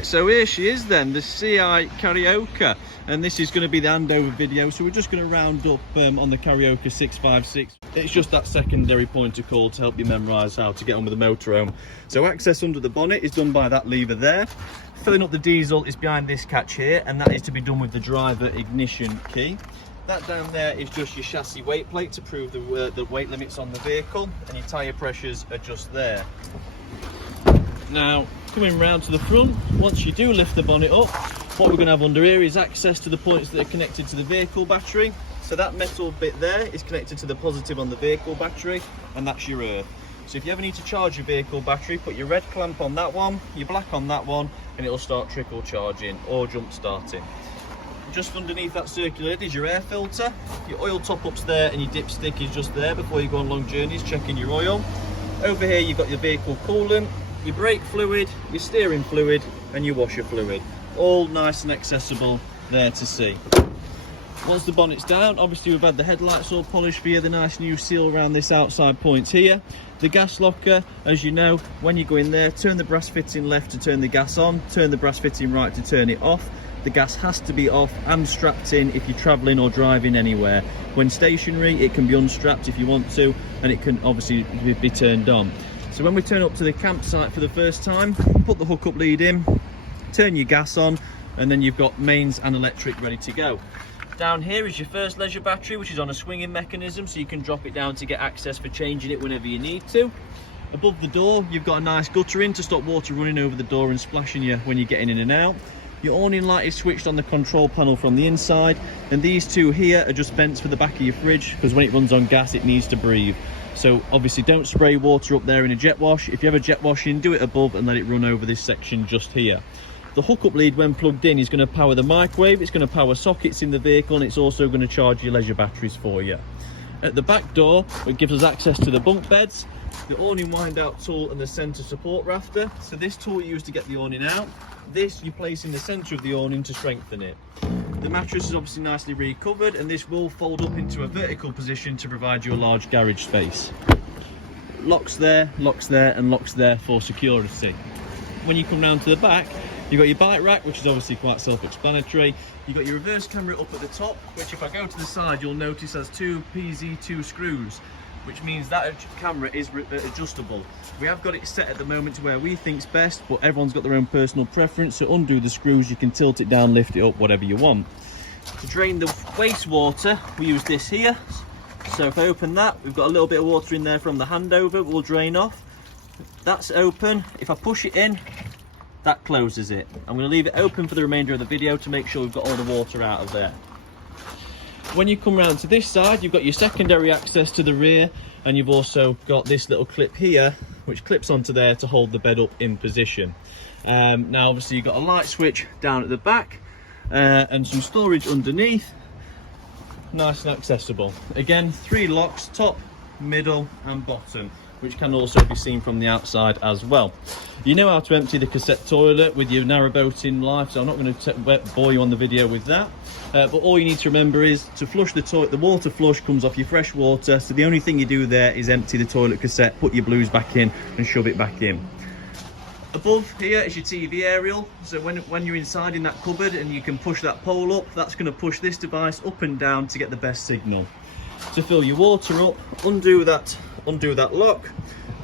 Right, so here she is then, the Ci Carioca, and this is going to be the handover video, so we're just going to round up on the Carioca 656. It's just that secondary point of call to help you memorise how to get on with the motorhome. So access under the bonnet is done by that lever there. Filling up the diesel is behind this catch here, and that is to be done with the driver ignition key. That down there is just your chassis weight plate to prove the weight limits on the vehicle, and your tyre pressures are just there. Now, coming round to the front, once you do lift the bonnet up, what we're going to have under here is access to the points that are connected to the vehicle battery. So that metal bit there is connected to the positive on the vehicle battery, and that's your earth. So if you ever need to charge your vehicle battery, put your red clamp on that one, your black on that one, and it'll start trickle charging or jump starting. Just underneath that circular lid is your air filter. Your oil top up's there, and your dipstick is just there before you go on long journeys, checking your oil. Over here you've got your vehicle coolant, your brake fluid, your steering fluid, and your washer fluid. All nice and accessible there to see. Once the bonnet's down, obviously we've had the headlights all polished for you, the nice new seal around this outside points here. The gas locker, as you know, when you go in there, turn the brass fitting left to turn the gas on, turn the brass fitting right to turn it off. The gas has to be off and strapped in if you're travelling or driving anywhere. When stationary, it can be unstrapped if you want to, and it can obviously be turned on. So when we turn up to the campsite for the first time, put the hookup lead in, turn your gas on, and then you've got mains and electric ready to go. Down here is your first leisure battery, which is on a swinging mechanism, so you can drop it down to get access for changing it whenever you need to. Above the door, you've got a nice gutter in to stop water running over the door and splashing you when you're getting in and out. Your awning light is switched on the control panel from the inside, and these two here are just vents for the back of your fridge, because when it runs on gas it needs to breathe. So obviously don't spray water up there in a jet wash. If you have a jet washing, do it above and let it run over this section just here. The hookup lead, when plugged in, is going to power the microwave, it's going to power sockets in the vehicle, and it's also going to charge your leisure batteries for you. At the back door, it gives us access to the bunk beds, the awning wind out tool, and the centre support rafter. So this tool you use to get the awning out, this you place in the centre of the awning to strengthen it. The mattress is obviously nicely recovered, and this will fold up into a vertical position to provide you a large garage space. Locks there, and locks there for security. When you come round to the back, you've got your bike rack, which is obviously quite self-explanatory. You've got your reverse camera up at the top, which if I go to the side, you'll notice has two PZ2 screws, which means that camera is adjustable. We have got it set at the moment to where we think's best, but everyone's got their own personal preference, so undo the screws, you can tilt it down, lift it up, whatever you want. To drain the wastewater, we use this here. So if I open that, we've got a little bit of water in there from the handover, we'll drain off. That's open. If I push it in, that closes it. I'm going to leave it open for the remainder of the video to make sure we've got all the water out of there. When you come round to this side, you've got your secondary access to the rear, and you've also got this little clip here which clips onto there to hold the bed up in position. Now obviously you've got a light switch down at the back, and some storage underneath, nice and accessible. Again, 3 locks, top, middle and bottom, which can also be seen from the outside as well. You know how to empty the cassette toilet with your narrowboat in life, so I'm not going to bore you on the video with that. But all you need to remember is to flush the toilet. The water flush comes off your fresh water, so the only thing you do there is empty the toilet cassette, put your blues back in and shove it back in. Above here is your TV aerial, so when you're inside in that cupboard and you can push that pole up, that's going to push this device up and down to get the best signal. To fill your water up, undo that lock,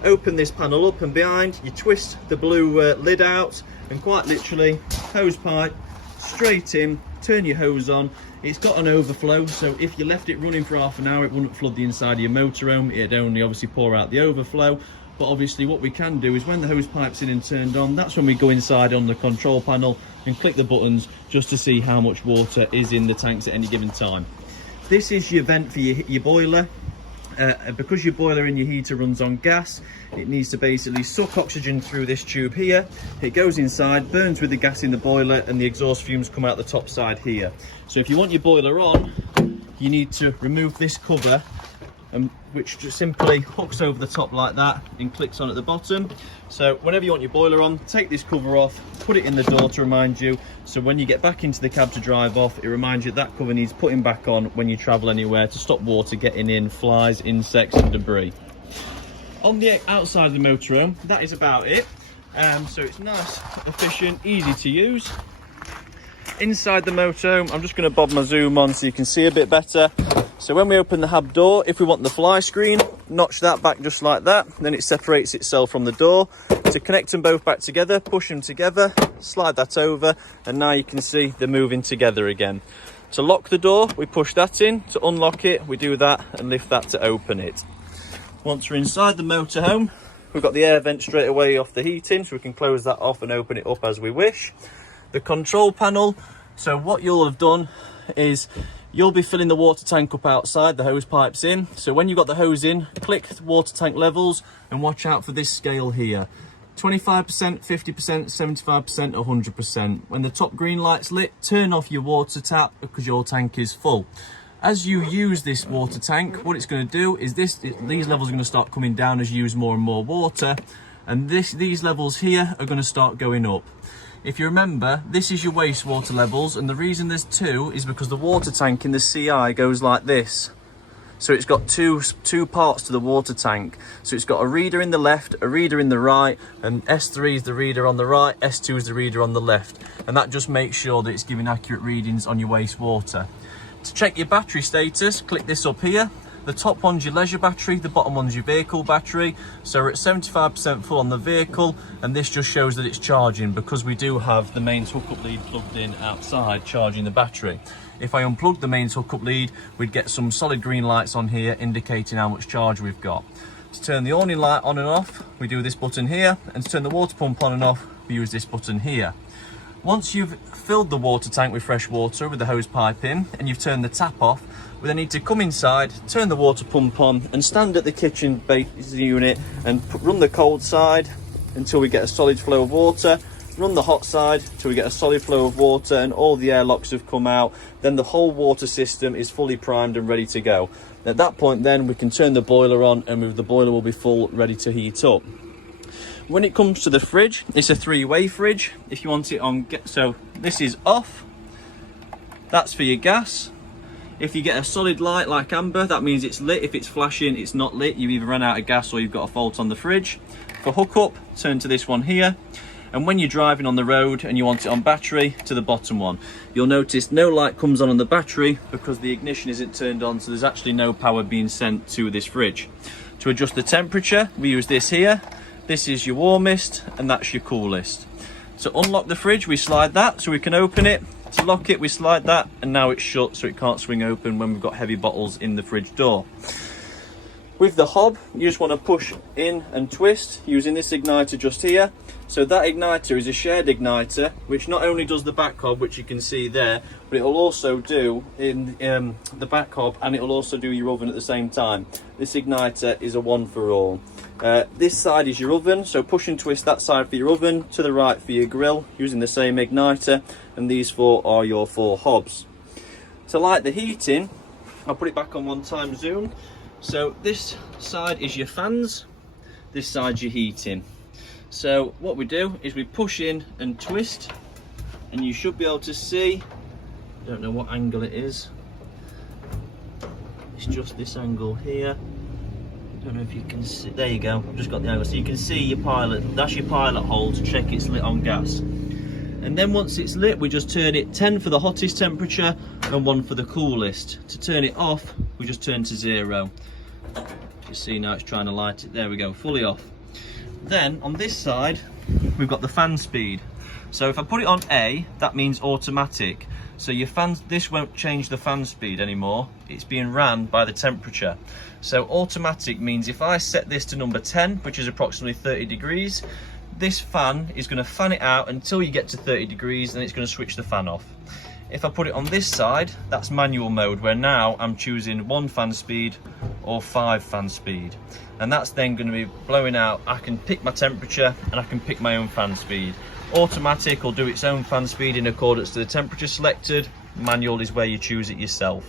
open this panel up and behind, you twist the blue lid out, and quite literally, hose pipe straight in, turn your hose on. It's got an overflow, so if you left it running for half an hour, it wouldn't flood the inside of your motorhome, it'd only obviously pour out the overflow. But obviously what we can do is when the hose pipe's in and turned on, that's when we go inside on the control panel and click the buttons just to see how much water is in the tanks at any given time. This is your vent for your boiler. Because your boiler and your heater runs on gas, it needs to basically suck oxygen through this tube here. It goes inside, burns with the gas in the boiler, and the exhaust fumes come out the top side here. So if you want your boiler on, you need to remove this cover, which just simply hooks over the top like that and clicks on at the bottom. So whenever you want your boiler on, take this cover off, put it in the door to remind you, so when you get back into the cab to drive off, it reminds you that cover needs putting back on when you travel anywhere to stop water getting in, flies, insects and debris. On the outside of the motorhome, that is about it. So it's nice, efficient, easy to use. Inside the motorhome, I'm just going to bob my zoom on so you can see a bit better. So when we open the hab door, if we want the fly screen, notch that back just like that, then it separates itself from the door. To connect them both back together, push them together, slide that over, and now you can see they're moving together again. To lock the door, we push that in. To unlock it, we do that and lift that to open it. Once we're inside the motorhome, we've got the air vent straight away off the heating, so we can close that off and open it up as we wish. The control panel, so what you'll have done is you'll be filling the water tank up outside, the hose pipes in. So when you've got the hose in, click the water tank levels and watch out for this scale here. 25%, 50%, 75%, 100%. When the top green light's lit, turn off your water tap because your tank is full. As you use this water tank, what it's going to do is these levels are going to start coming down as you use more and more water, and these levels here are going to start going up. If you remember, this is your wastewater levels, and the reason there's two is because the water tank in the CI goes like this. So it's got two parts to the water tank. So it's got a reader in the left, a reader in the right, and S3 is the reader on the right, S2 is the reader on the left. And that just makes sure that it's giving accurate readings on your wastewater. To check your battery status, click this up here. The top one's your leisure battery, the bottom one's your vehicle battery. So we're at 75% full on the vehicle, and this just shows that it's charging because we do have the mains hookup lead plugged in outside charging the battery. If I unplug the mains hookup lead, we'd get some solid green lights on here indicating how much charge we've got. To turn the awning light on and off, we do this button here, and to turn the water pump on and off, we use this button here. Once you've filled the water tank with fresh water with the hose pipe in, and you've turned the tap off, we then need to come inside, turn the water pump on, and stand at the kitchen base unit and run the cold side until we get a solid flow of water, run the hot side till we get a solid flow of water and all the airlocks have come out. Then the whole water system is fully primed and ready to go. At that point then we can turn the boiler on, and the boiler will be full, ready to heat up. When it comes to the fridge, it's a three-way fridge. If you want it on, so this is off, that's for your gas. If you get a solid light like amber, that means it's lit. If it's flashing, it's not lit. You've either run out of gas or you've got a fault on the fridge. For hookup, turn to this one here. And when you're driving on the road and you want it on battery, to the bottom one. You'll notice no light comes on the battery because the ignition isn't turned on, so there's actually no power being sent to this fridge. To adjust the temperature, we use this here. This is your warmest and that's your coolest. To unlock the fridge, we slide that so we can open it. To lock it, we slide that, and now it's shut so it can't swing open when we've got heavy bottles in the fridge door. With the hob, you just want to push in and twist using this igniter just here. So that igniter is a shared igniter, which not only does the back hob, which you can see there, but it'll also do in the back hob, and it'll also do your oven at the same time. This igniter is a one for all. This side is your oven, so push and twist that side for your oven, to the right for your grill, using the same igniter, and these four are your four hobs. To light the heating, I'll put it back on one time zoom. So this side is your fans, this side's your heating. So what we do is we push in and twist, and you should be able to see, I don't know what angle it is, it's just this angle here. I don't know if you can see, there you go, I've just got the angle, so you can see your pilot, that's your pilot hole to check it's lit on gas. And then once it's lit, we just turn it 10 for the hottest temperature and 1 for the coolest. To turn it off, we just turn to 0. You see now it's trying to light it, there we go, fully off. Then on this side, we've got the fan speed. So if I put it on A, that means automatic. So your fans, this won't change the fan speed anymore. It's being ran by the temperature. So automatic means if I set this to number 10, which is approximately 30 degrees, this fan is going to fan it out until you get to 30 degrees, and it's going to switch the fan off. If I put it on this side, that's manual mode, where now I'm choosing 1 fan speed or 5 fan speed. And that's then going to be blowing out. I can pick my temperature and I can pick my own fan speed. Automatic will do its own fan speed in accordance to the temperature selected. Manual is where you choose it yourself.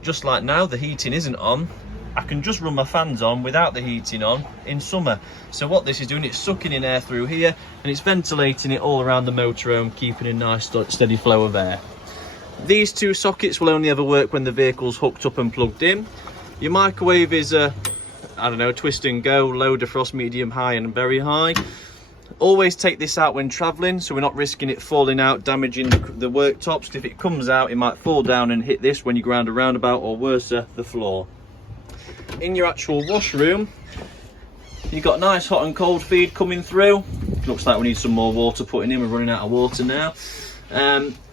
Just like now, the heating isn't on. I can just run my fans on without the heating on in summer. So what this is doing, it's sucking in air through here and it's ventilating it all around the motorhome, keeping a nice steady flow of air. These two sockets will only ever work when the vehicle's hooked up and plugged in. Your microwave is I don't know, twist and go, low, defrost, medium, high and very high. Always take this out when travelling, so we're not risking it falling out, damaging the worktops, because if it comes out, it might fall down and hit this when you go around a roundabout, or worse, the floor. In your actual washroom, you've got nice hot and cold feed coming through. Looks like we need some more water putting in, we're running out of water now.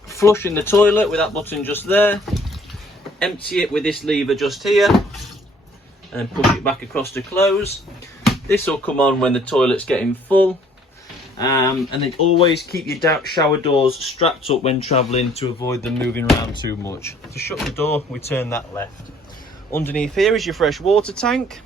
Flushing the toilet with that button just there. Empty it with this lever just here, and push it back across to close. This will come on when the toilet's getting full. And then always keep your shower doors strapped up when travelling to avoid them moving around too much. To shut the door, we turn that left. Underneath here is your fresh water tank,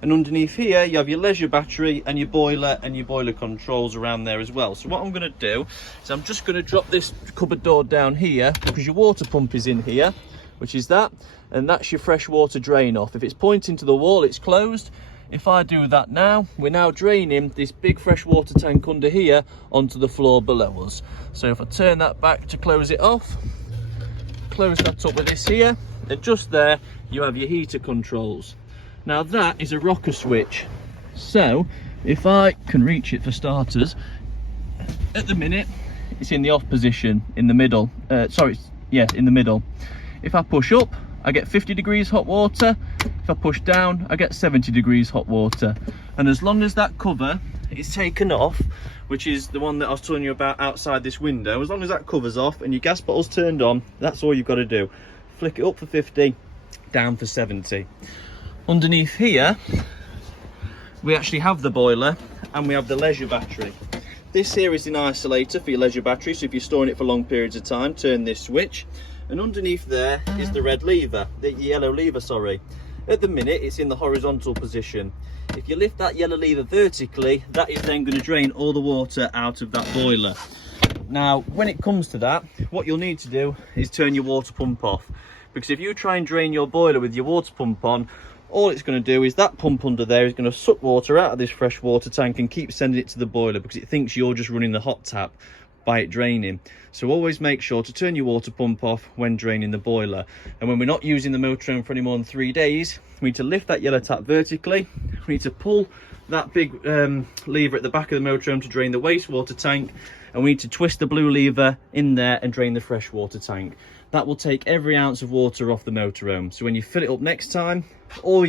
and underneath here you have your leisure battery and your boiler controls around there as well. So what I'm going to do is I'm just going to drop this cupboard door down here, because your water pump is in here, which is that, and that's your fresh water drain off. If it's pointing to the wall, it's closed. If I do that now, we're now draining this big fresh water tank under here onto the floor below us. So if I turn that back to close it off, close that up with this here, and just there you have your heater controls. Now that is a rocker switch, so if I can reach it for starters, at the minute it's in the off position, in the middle, in the middle. If I push up, I get 50 degrees hot water. If I push down, I get 70 degrees hot water. And as long as that cover is taken off, which is the one that I was telling you about outside this window, as long as that cover's off and your gas bottle's turned on, that's all you've got to do. Flick it up for 50, down for 70. Underneath here, we actually have the boiler and we have the leisure battery. This here is an isolator for your leisure battery, so if you're storing it for long periods of time, turn this switch. And underneath there is the red lever, the yellow lever, sorry. At the minute, it's in the horizontal position. If you lift that yellow lever vertically, that is then going to drain all the water out of that boiler. Now, when it comes to that, what you'll need to do is turn your water pump off. Because if you try and drain your boiler with your water pump on, all it's going to do is that pump under there is going to suck water out of this fresh water tank and keep sending it to the boiler, because it thinks you're just running the hot tap by it draining. So always make sure to turn your water pump off when draining the boiler. And when we're not using the motorhome for any more than 3 days, we need to lift that yellow tap vertically. We need to pull that big lever at the back of the motorhome to drain the wastewater tank, and we need to twist the blue lever in there and drain the fresh water tank. That will take every ounce of water off the motorhome. So when you fill it up next time, all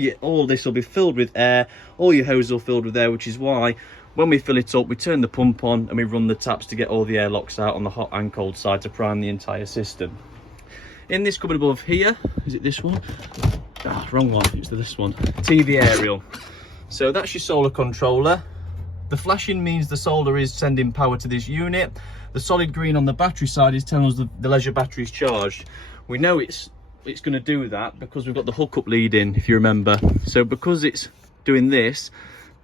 this will be filled with air, all your hose will be filled with air, which is why when we fill it up, we turn the pump on and we run the taps to get all the airlocks out on the hot and cold side to prime the entire system. In this cupboard above here, is it this one? Ah, wrong one, it's this one. TV aerial. So that's your solar controller. The flashing means the solar is sending power to this unit. The solid green on the battery side is telling us the leisure battery is charged. We know it's going to do that because we've got the hookup lead in, if you remember. So because it's doing this,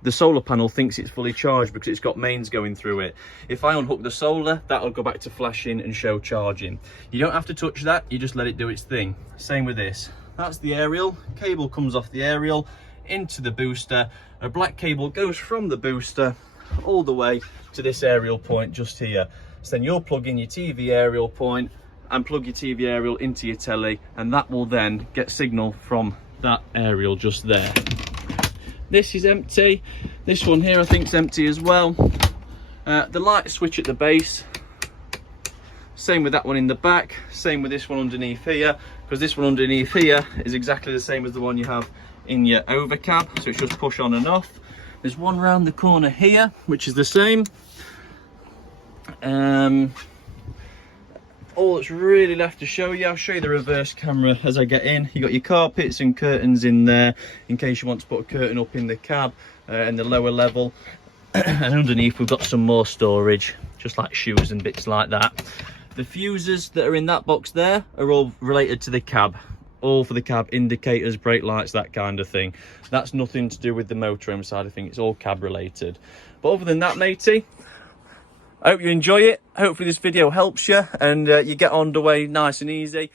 the solar panel thinks it's fully charged because it's got mains going through it. If I unhook the solar, that'll go back to flashing and show charging. You don't have to touch that, you just let it do its thing. Same with this. That's the aerial. Cable comes off the aerial into the booster. A black cable goes from the booster all the way to this aerial point just here. So then you'll plug in your TV aerial point and plug your TV aerial into your telly, and that will then get signal from that aerial just there. This is empty. This one here I think is empty as well. The light switch at the base, same with that one in the back, same with this one underneath here, because this one underneath here is exactly the same as the one you have in your overcab, so it's just push on and off. There's one round the corner here which is the same. All that's really left to show you, I'll show you the reverse camera as I get in. You got your carpets and curtains in there in case you want to put a curtain up in the cab in the lower level. And underneath we've got some more storage, just like shoes and bits like that. The fuses that are in that box there are all related to the cab, all for the cab, indicators, brake lights, that kind of thing. That's nothing to do with the motorhome side of things, it's all cab related. But other than that, matey, I hope you enjoy it. Hopefully this video helps you and you get on the way nice and easy.